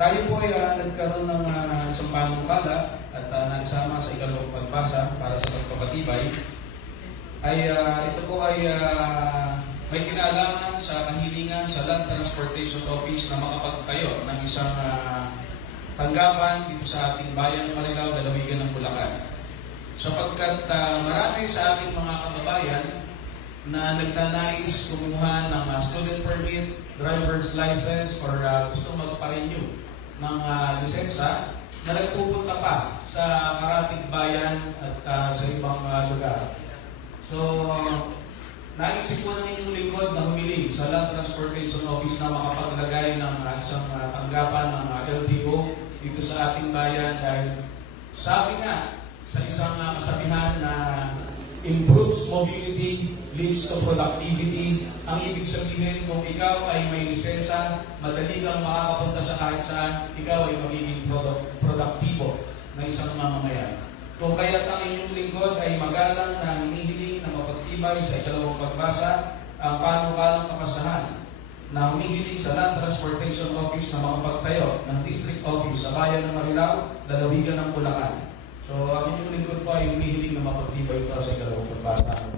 Tayo po ay nagkaroon ng isang panukala at naisama sa ikalawang pagbasa para sa pagpapatibay. Ito po ay may kinalaman sa kahilingan sa Land Transportation Office na makapagtayo ng isang tanggapan dito sa ating bayan ng Marilao, lalawigan ng Bulacan. Sapagkat marami sa ating mga kababayan na nagnanais kumuha ng student permit, driver's license, or gusto magpa-renew ng lisensya na nagpupunta pa sa karating bayan at sa ibang lugar. So, naisip po ng inyong lingkod na humiling sa Land Transportation Office na makapaglagay ng isang tanggapan ng LTO dito sa ating bayan dahil sabi nga sa isang kasabihan na improves mobility, leads to productivity. Ang ibig sabihin, kung ikaw ay may lisensya, madali kang makakapunta sa kahit saan, ikaw ay magiging produktibo na isang mamamayan. Kung kaya't ang inyong lingkod ay magalang na hinihiling na mapagtibay sa ikalawang pagbasa ang panukalang kapasahan na humihiling sa Land Transportation Office na makapagtayo ng District Office sa bayan ng Marilao, lalawigan ng Bulacan. So, ang inyong lingkod po ay humihiling na mapagtibay ito sa ikalawang pagbasa.